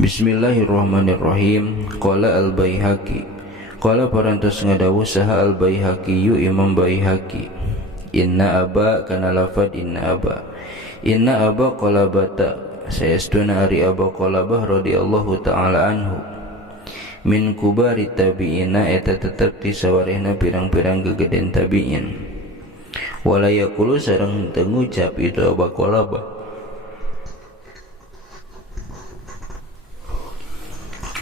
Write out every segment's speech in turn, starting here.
Bismillahirrahmanirrahim. Qala al-Baihaqi. Qala parantos ngadawu saha al-Baihaqi yu Imam Baihaqi. Inna aba kana lafad inna aba. Inna aba qalabata sayastuna ari aba qalabah radhiyallahu ta'ala anhu. Min kubari tabi'ina eta tetep ti sawarehna pirang-pirang gegeden tabi'in. Wala yaqulu sareng teu ngucap itu aba qalabah.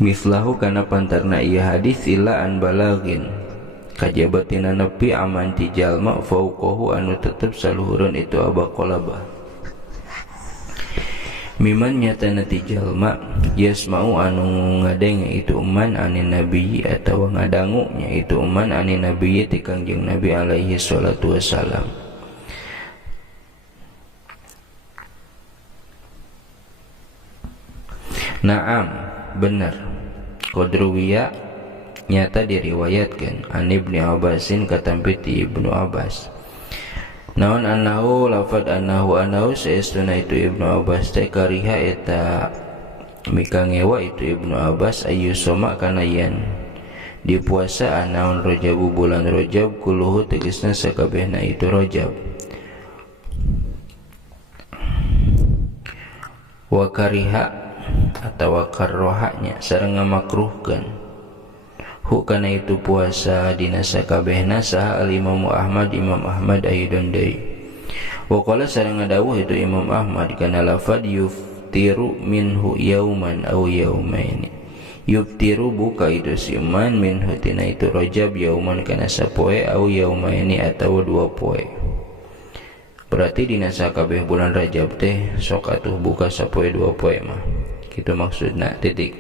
Mislahu kana pantarna ieu hadis ila an balagin kajabatina nepi aman ti jalma fauqahu anu tetep saluhureun itu aba qalabah. Miman nyatana ti jalma yasma'u anu ngadenge itu man anin nabi atawa ngadangunya itu man anin nabi ti Kangjeng Nabi alaihi salatu wassalam. Naam, benar. Qadruwiya nyata diriwayatkan an Ibnu Abbasin katampi ti Ibnu Abbas. Naon annahu lafad annahu saestuna itu Ibnu Abbas teh kariha eta mikangewa itu Ibnu Abbas ayu soma kana yen dipuasa anaun Rajabu bulan Rajab kuluhu tegasna sakabehna itu Rajab. Wa kariha atawa karrohanya sareng ngamakruhkeun hu kana itu puasa dina sakabehna saha al-Imam Ahmad Imam Ahmad aidon deui. Wa qala sareng ngadawuh itu Imam Ahmad kana lafad yuftiru minhu yauman aw yaumaini. Yuftiru buka itu siman minhu tina itu Rajab yauman kana sapoe aw yaumaini atawa dua poe. Berarti dina sakabeh bulan Rajab teh sok atuh buka sapoe dua poe mah. Kitu maksudna titik.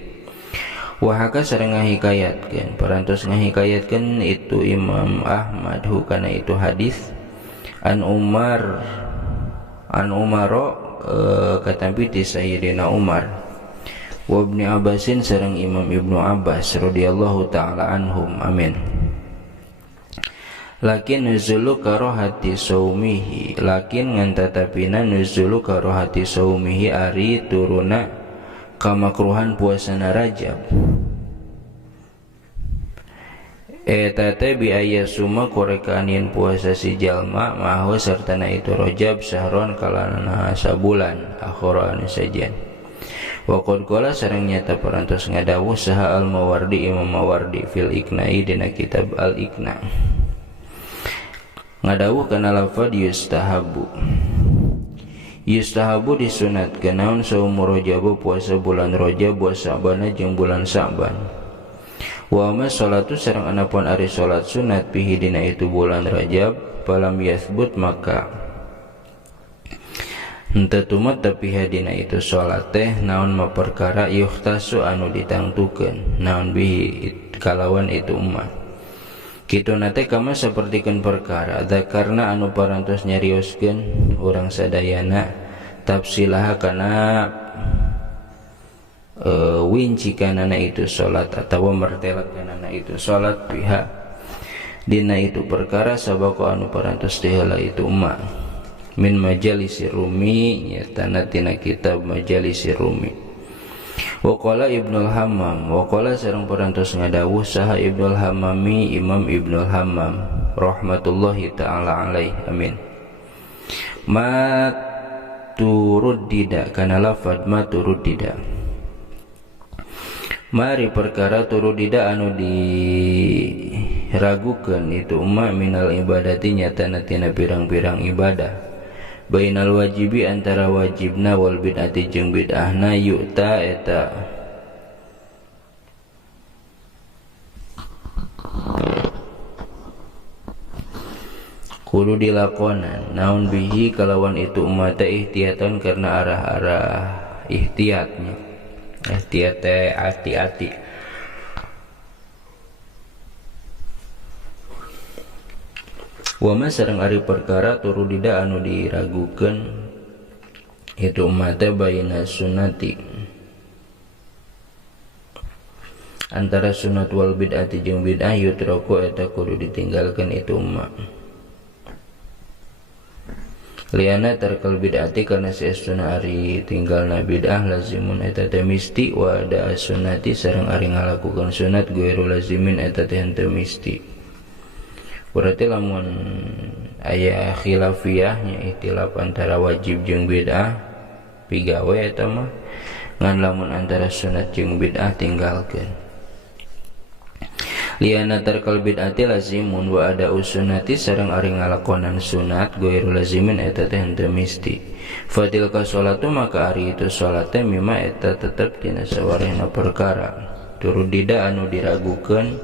Wahaka sareng ngahikayatkeun parantos ngahikayatkeun itu Imam Ahmad hu kana itu hadis an Umaro katampi ti Sayyidina Umar wa Ibnu Abbasin sareng Imam Ibnu Abbas radhiyallahu ta'ala anhum amin. Lakin nuzulu karohati saumihi lakin ngan tatapina nuzulu karohati saumihi ari turuna kamakruhan puasana Rajab. Eta teh bi aya suma korekaan yen puasa si jalma mahu sartana itu Rajab sahron kalana sabulan akhara anu sajan. Wa qad qala sareng nyata parantos ngadawuh saha al-Mawardi Imam Mawardi fil Iqna'i dina kitab al-Iqna. Ngadawuh kana lafad yustahabu. Yustahabu disunatkeun naon saumur Rajab puasa bulan Rajab wa Sa'ban jeung bulan Sa'ban. Wa ma salatu sareng anapun ari salat sunat pihi dina itu bulan Rajab falam yathbut maka henteu tumat tapi hadina itu salat teh naon maperkara yuhtasu anu ditangtukeun naon bihi kalawan itu umat. Kitu nate kama sapertikeun perkara zakarna anu parantos nyarioskeun urang sadayana tafsilah kana wincikanana itu salat atawa mertelakanana itu salat pihak dina itu perkara sabako anu parantos deula itu umma min majalisi Rumi nyatana tina kitab majalisi Rumi. Wa qala Ibnul Hammam wa qala sareng parantos ngadawuh saha Ibnul Hammami Imam Ibnul Hammam rahmatullahi taala alaih amin. Ma turuddida kana lafad ma turuddida mari perkara turuddida anu diragukeun itu umma minal ibadati nyatana tina pirang-pirang ibadah. Bainal wajibi antara wajibna wal bid'ati jeung bid'ahna yu'ta eta kudu dilakonan naon bihi kalawan itu umat ihtiyatan karena arah-arah ihtiyatnya ihtiyat teh hati-hati. Wa ma sareng ari perkara turudida anu diragukeun itu umat baina sunnati antara sunat wal bid'ati jeung bid'ah yutraku eta kudu ditinggalkeun itu umat. liana tarkal bid'ati karena saestuna ari tinggalna bid'ah lazimun eta teh misti wa ada sunnati sareng ari ngalakukeun sunat gueru lazimin eta teh henteu misti. Berarti lamun aya khilafiyah nya ihtilaf antara wajib jeung bid'ah pigawe eta mah ngan lamun antara sunat jeung bid'ah tinggalkeun. Liana tarkal bid'ati lazimun wa ada usunati sareng ari ngalakonan sunat goiru lazimin eta teh henteu misti. Fatilka sholatu maka ari itu salat teh mimma eta tetep tina sawarehna perkara turut dida anu diragukeun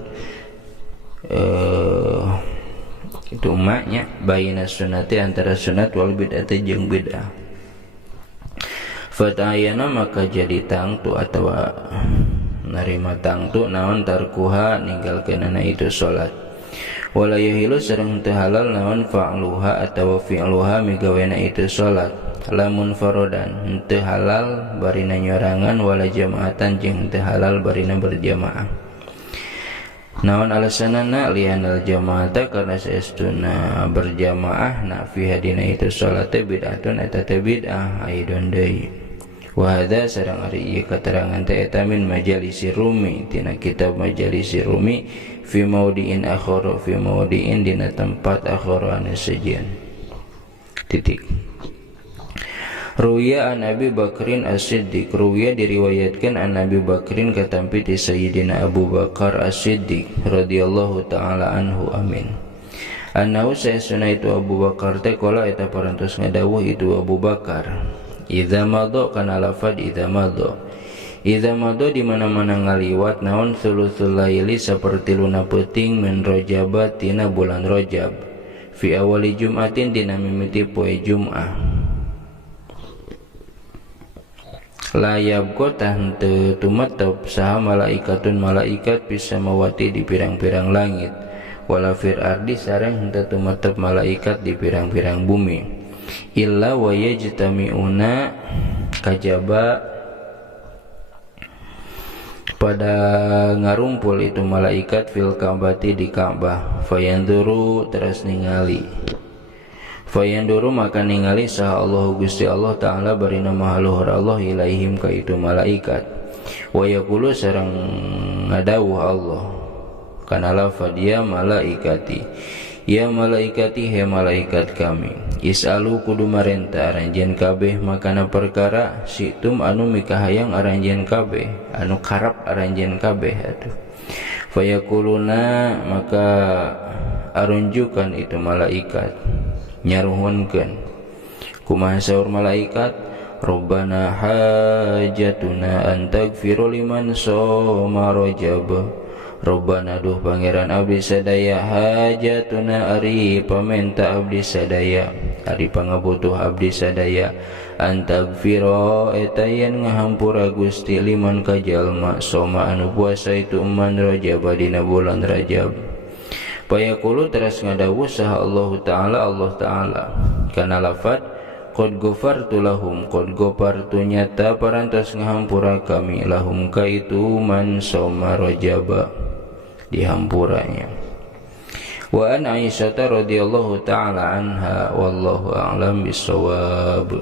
itu maknya baina sunnati antara sunat wal bid'ati jeung bid'ah. Fatayana maka jadi tangtu atau narima tangtu naon tarkuha ninggalkeunana itu salat. Wala yahilu sareng teu halal naon fa'luha atawa fi'luha migawena itu salat. Lamun farodan teu halal barina nyorangan wala jamaatan jeung teu halal barina berjamaah. Naon alasanana lianal jamaata karena saestuna berjamaah na fi hadina itu salat teh bid'atun eta teh bid'ah aidon deui. Wa hadza sareng ari ieu katerangan teh eta min majalisi Rumi tina kitab majalisi Rumi fi maudiin akhara fi maudiin dina tempat akhara anu sejen. Titik. Ruwiya an Abi Bakrin As-Siddiq, ruwiya diriwayatkan an Abi Bakrin katampi ti Sayyidina Abu Bakar As-Siddiq radhiyallahu taala anhu amin. Annahu sayyidina itu Abu Bakar teh qala eta parantos ngadawuh itu Abu Bakar. Idza madha kana lafad idza madha. Idza madha di mana-mana ngaliwat naon sulusul laili saperti luna peuting min Rajab tina bulan Rajab. Fi awali Jumatin dina mimiti poe Jumat. Layab kota henteu tumatep saha malaikatun malaikat bisa mawati di pirang-pirang langit. Wala fir ardi sareng henteu tumatep malaikat di pirang-pirang bumi. Illa wa yajtami'una kajaba pada ngarumpul itu malaikat fil Ka'bati di Ka'bah fayanduru terus ningali fayanduru maka ningali saha Allah Gusti Allah taala barina mahaluhur Allah ilaihim ka itu malaikat wa yaqulu sareng ngadawuh Allah kana lafad ya malaikati ya malaikati he malaikat kami isalu kudu marenta aranjeun kabeh makana perkara situm anu mikahayang aranjeun kabeh anu karep aranjeun kabeh atuh fayaquluna maka arunjukan itu malaikat nyaruhunkeun kumaha saur malaikat Rabbana hajatuna antagfiru liman soma Rajab. Rabbana duh pangeran abdi sadaya hajatuna ari pamenta abdi sadaya ari pangabutuh abdi sadaya antagfiro eta yen ngahampura Gusti liman ka jalma soma anu puasa itu man Rajab dina bulan Rajab. Payaqulu teras ngadawuh saha Allah taala kana lafad qad ghafartu lahum qad ghafartu nyata parantos ngahampura kami lahum ka itu man soma Rajab dihampuranya. Wa an Aisyah radhiyallahu taala anha wallahu a'lam bissawab.